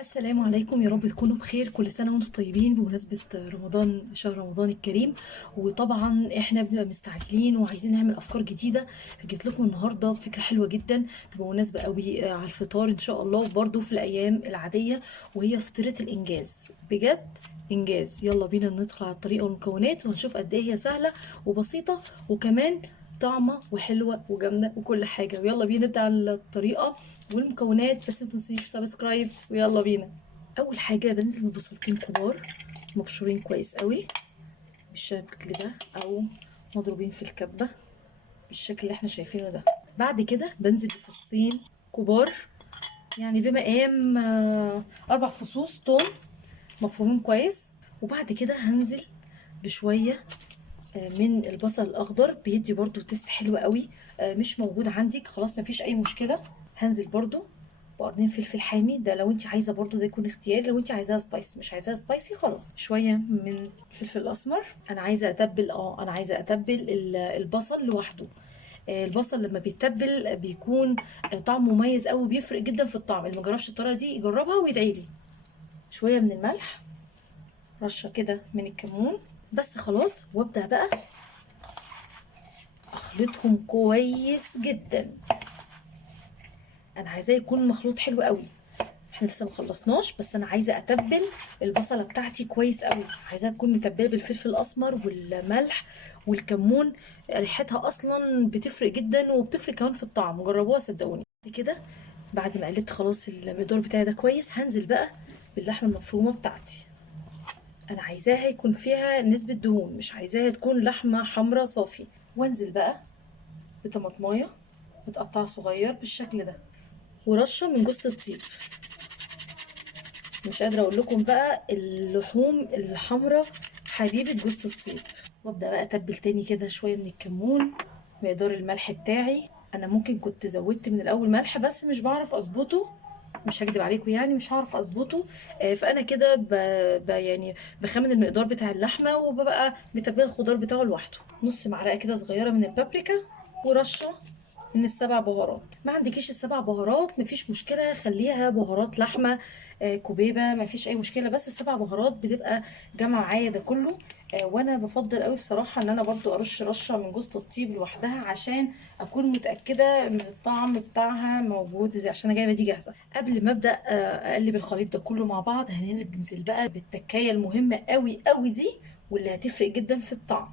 السلام عليكم، يا رب تكونوا بخير. كل سنة وانتم طيبين بمناسبة رمضان، شهر رمضان الكريم. وطبعا احنا بنبقى مستعجلين وعايزين نعمل افكار جديدة، فجيت لكم النهاردة بفكرة حلوة جدا تبقى مناسبة قوي على الفطار ان شاء الله، وبرده في الايام العادية، وهي فطيرة الانجاز. بجد انجاز. يلا بينا ندخل على الطريقة والمكونات وهنشوف قد ايه هي سهلة وبسيطة، وكمان طعمه وحلوه وجامده وكل حاجه. ويلا بينا نبدا على الطريقه والمكونات، بس ما تنسيش سبسكرايب. ويلا بينا. اول حاجه بنزل ببصلتين كبار مبشورين كويس قوي بالشكل ده، او مضروبين في الكبه بالشكل اللي احنا شايفينه ده. بعد كده بنزل بفصين كبار، يعني بمقام 4 فصوص توم مفرومين كويس. وبعد كده هنزل بشويه من البصل الاخضر، بيدي برضو تيست حلو قوي. مش موجود عندك خلاص مفيش اي مشكله. هنزل برضو بقرنين فلفل حامي، ده لو انت عايزه برضو ده يكون اختياري، لو انت عايزاها سبايسي. مش عايزاها سبايسي خلاص. شويه من الفلفل الاسمر. انا عايزه اتبل البصل لوحده. البصل لما بيتبل بيكون طعمه مميز قوي، بيفرق جدا في الطعم. اللي مجربش الطريقه دي يجربها ويدعي لي. شويه من الملح، رشه كده من الكمون، بس خلاص. وابدا بقى اخلطهم كويس جدا. انا عايزاه يكون مخلوط حلو قوي. احنا لسه مخلصناش، بس انا عايزه اتبل البصله بتاعتي كويس قوي. عايزاها تكون متبله بالفلفل الاسمر والملح والكمون. ريحتها اصلا بتفرق جدا، وبتفرق كمان في الطعم. جربوها صدقوني. كده بعد ما قلبت خلاص المقدار بتاعي ده كويس، هنزل بقى باللحمه المفرومه بتاعتي. انا عايزاها يكون فيها نسبه دهون، مش عايزاها تكون لحمه حمراء صافي. وانزل بقى بطماطمايه متقطعه صغير بالشكل ده، ورشه من جوز الطيب. مش قادره اقول لكم بقى اللحوم الحمراء حبيبه جوز الطيب. وابدا بقى اتبل تاني كده شويه من الكمون. مقدار الملح بتاعي انا ممكن كنت زودت من الاول ملح، بس مش بعرف اظبطه. مش هكدب عليكم يعني مش هعرف اظبطه. فانا كده يعني بخمن المقدار بتاع اللحمه، وببقى متبله الخضار بتاعه لوحده. نص معلقه كده صغيره من البابريكا، ورشه من ال7 بهارات. ما عندكيش ال7 بهارات مفيش مشكله، خليها بهارات لحمه كوبيبه، مفيش اي مشكله. بس ال7 بهارات بتبقى جامعه معايا ده كله. وانا بفضل قوي بصراحه ان انا برضو ارش رشه من جوز الطيب لوحدها، عشان اكون متاكده من الطعم بتاعها موجود ازاي، عشان انا جايبه دي جاهزه. قبل ما ابدا اقلب الخليط ده كله مع بعض، هننزل بقى بالتكايه المهمه قوي قوي دي، واللي هتفرق جدا في الطعم.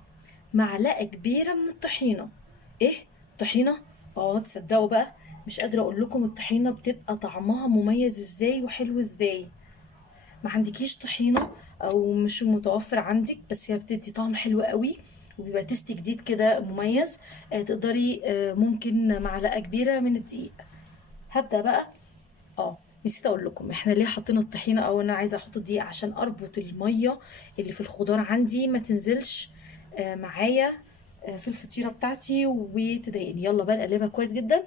معلقه كبيره من الطحينه. ايه؟ طحينه؟ تصدقوا بقى مش قادره اقول لكم الطحينه بتبقى طعمها مميز ازاي وحلو ازاي. ما عندكيش طحينه او مش متوفر عندك، بس هي بتدي طعم حلو قوي، وبيبقى تيست جديد كده مميز. تقدري ممكن معلقه كبيره من الدقيق. هبدا بقى. اه نسيت اقول لكم احنا ليه حاطين الطحينه، او انا عايزه احط الدقيق عشان اربط الميه اللي في الخضار عندي ما تنزلش معايا في الفطيره بتاعتي وتضايقني. يلا بقى نقلبها كويس جدا.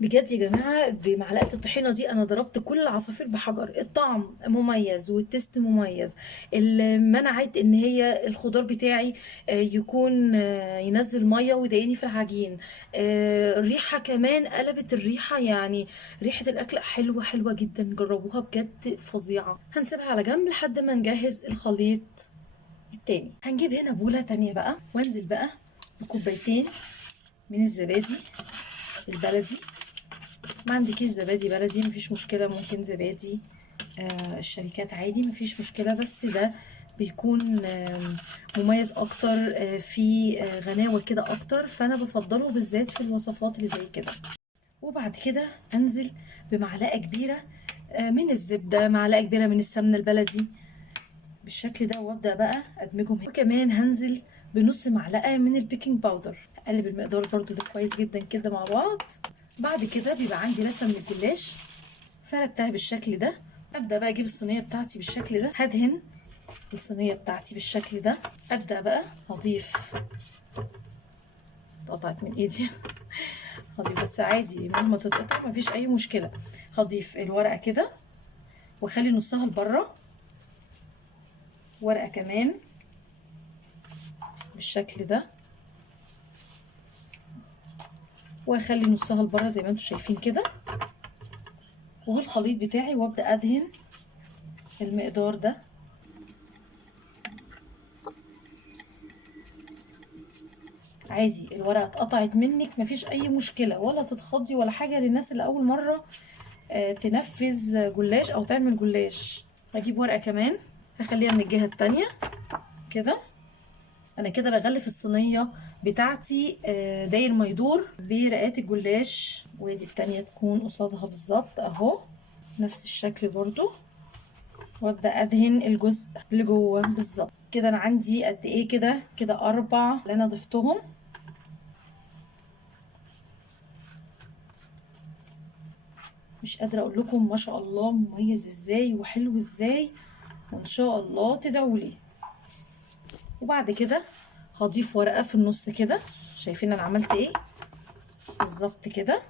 بجد يا جماعه بمعلقه الطحينه دي انا ضربت كل العصافير بحجر. الطعم مميز والتست مميز. اللي منعت ان هي الخضار بتاعي يكون ينزل ميه ويضايقني في العجين. الريحه كمان قلبت الريحه، يعني ريحه الاكل حلوه حلوه جدا. جربوها بجد فظيعه. هنسيبها على جنب لحد ما نجهز الخليط التاني. هنجيب هنا بولة تانية بقى، وانزل بقى بكوبايتين من الزبادي البلدي. ما عندكيش زبادي بلدي مفيش مشكلة، ممكن زبادي الشركات عادي مفيش مشكلة، بس ده بيكون مميز اكتر، في غناوة كده اكتر، فانا بفضله بالذات في الوصفات اللي زي كده. وبعد كده انزل بمعلقة كبيرة من الزبدة، معلقة كبيرة من السمنة البلدي بالشكل ده، وابدا بقى ادمجهم. وكمان هنزل بنص معلقه من البيكنج باودر. اقلب المقدار برضو ده كويس جدا كده مع بعض. بعد كده بيبقى عندي لسه من الجلاش، فردتها بالشكل ده. ابدا بقى اجيب الصينيه بتاعتي بالشكل ده، هدهن الصينيه بتاعتي بالشكل ده. ابدا بقى اضيف، اتقطعت من ايدي هضيف بس عادي مهما تتقطع مفيش اي مشكله. هضيف الورقه كده واخلي نصها لبره، ورقه كمان بالشكل ده، واخلي نصها لبره زي ما انتم شايفين كده. والخليط بتاعي وابدا ادهن المقدار ده. عادي الورقه اتقطعت منك مفيش اي مشكله، ولا تتخضي ولا حاجه للناس اللي اول مره تنفذ جلاش او تعمل جلاش. هجيب ورقه كمان هخليها من الجهه التانية كده. انا كده بغلف الصينيه بتاعتي داير ما يدور برقات الجلاش، ودي التانية تكون قصادها بالظبط اهو نفس الشكل برضو، وابدا ادهن الجزء اللي جوه بالظبط كده. انا عندي قد ايه كده؟ كده 4 اللي انا ضفتهم. مش قادره اقول لكم ما شاء الله مميز ازاي وحلو ازاي، وان شاء الله تدعوا لي. وبعد كده هضيف ورقه في النص كده. شايفين انا عملت ايه بالظبط كده؟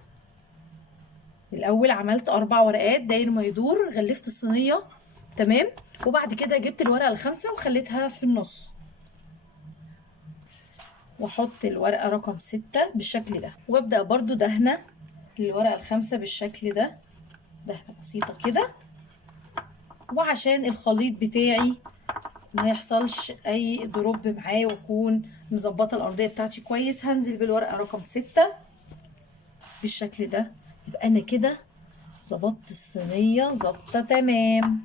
الاول عملت 4 ورقات داير ما يدور، غلفت الصينيه تمام، وبعد كده جبت الورقه الخامسه وخليتها في النص، واحط الورقه رقم 6 بالشكل ده، وابدا برضو دهنه الورقه الخامسه بالشكل ده، دهنه بسيطه كده. وعشان الخليط بتاعي ما يحصلش اي دروب معاه واكون مظبطه الارضيه بتاعتي كويس، هنزل بالورقه رقم 6 بالشكل ده. يبقى انا كده ظبطت الصينيه ظبطه تمام،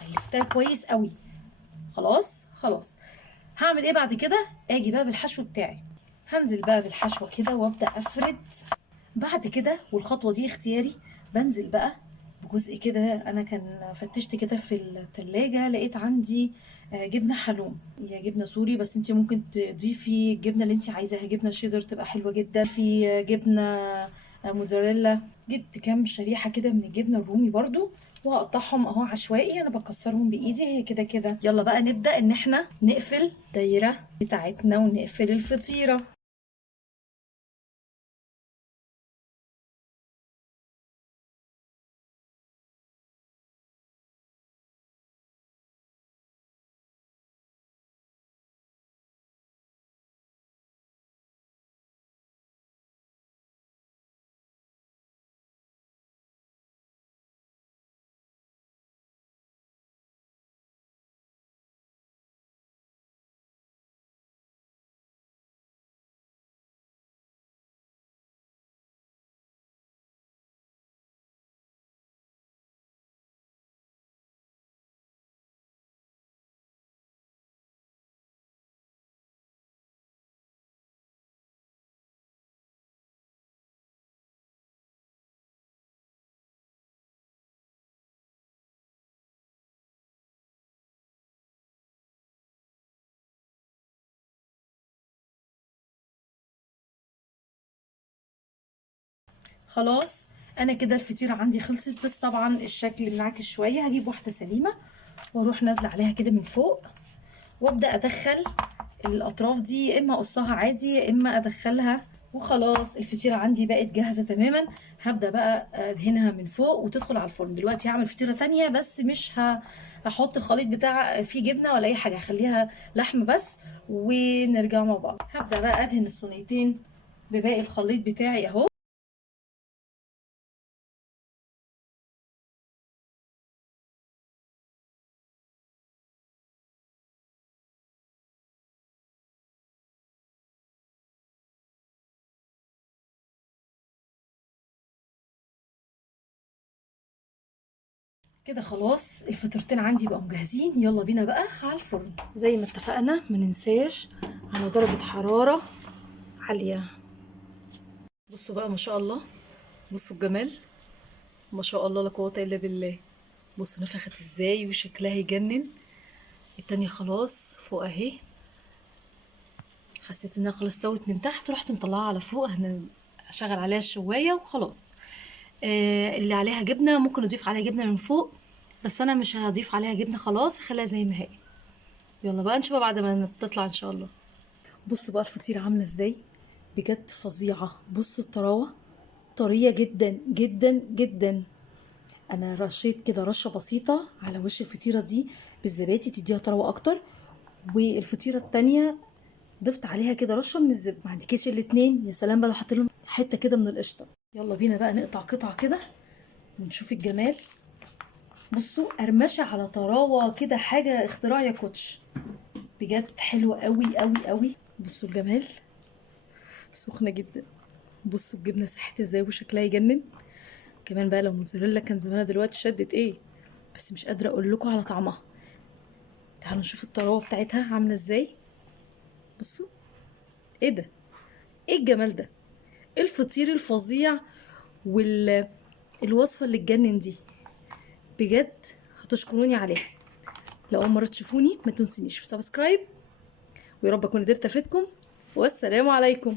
قلبتها كويس قوي. خلاص هعمل ايه بعد كده؟ اجي بقى بالحشو بتاعي، هنزل بقى بالحشوه كده وابدا افرد. بعد كده والخطوه دي اختياري، بنزل بقى بجزء كده. انا كان فتشت كده في التلاجة لقيت عندي جبنه حلوم، هي جبنه سوري بس انت ممكن تضيفي الجبنه اللي انت عايزاها، جبنه شيدر تبقى حلوه جدا، في جبنه موزاريلا. جبت كام شريحه كده من الجبنه الرومي برضو، وهقطعهم اهو عشوائي، انا بكسرهم بايدي هي كده كده. يلا بقى نبدا ان احنا نقفل الدايره بتاعتنا ونقفل الفطيره. خلاص انا كده الفطيره عندي خلصت، بس طبعا الشكل منعكس شويه. هجيب واحده سليمه واروح نازله عليها كده من فوق، وابدا ادخل الاطراف دي، يا اما اقصها عادي يا اما ادخلها. وخلاص الفطيره عندي بقت جاهزه تماما. هبدا بقى ادهنها من فوق وتدخل على الفرن. دلوقتي هعمل فطيره تانية بس مش هحط الخليط بتاع فيه جبنه ولا اي حاجه، هخليها لحم بس ونرجع مع بعض. هبدا بقى ادهن الصينيتين بباقي الخليط بتاعي اهو. كده خلاص الفطيرتين عندي بقوا مجهزين، يلا بينا بقى على الفرن. زي ما اتفقنا ما ننساش على درجة حرارة عالية. بصوا بقى ما شاء الله، بصوا الجمال، ما شاء الله لا قوة الا بالله. بصوا نفخت ازاي وشكلها يجنن. التانية خلاص فوق اهي، حسيت انها خلاص استوت من تحت، رحت مطلعها على فوق. هشغل عليها الشواية وخلاص. اللي عليها جبنة ممكن نضيف عليها جبنة من فوق، بس انا مش هضيف عليها جبنة، خلاص خليها زي ما هي. يلا بقى نشوفها بعد ما تطلع ان شاء الله. بصوا بقى الفطيرة عاملة ازاي، بجد فظيعة. بصوا الطراوة طرية جدا جدا جدا. انا رشيت كده رشة بسيطة على وش الفطيرة دي بالزبادي تديها طراوة اكتر، والفطيرة التانية ضفت عليها كده رشة من الزبدة. ما عندكيش الاتنين، يا سلام بقى لو حط لهم حتة كده من القشطة. يلا بينا بقى نقطع قطعة كده ونشوف الجمال. بصوا قرمشه على طراوه كده، حاجه اختراع يا كوتش، بجد حلوه قوي قوي قوي. بصوا الجمال، سخنه جدا. بصوا الجبنه ساحت ازاي وشكلها يجنن. كمان بقى لو موتزاريلا كان زمانها دلوقتي شدت ايه، بس مش قادره اقول لكم على طعمها. تعالوا نشوف الطراوه بتاعتها عامله ازاي. بصوا، ايه ده، ايه الجمال ده، ايه الفطير الفظيع الوصفه اللي تجنن دي، بجد هتشكروني عليها. لو اول مره تشوفوني ما تنسونيش في سبسكرايب، ويا رب اكون قدرت افيدكم، والسلام عليكم.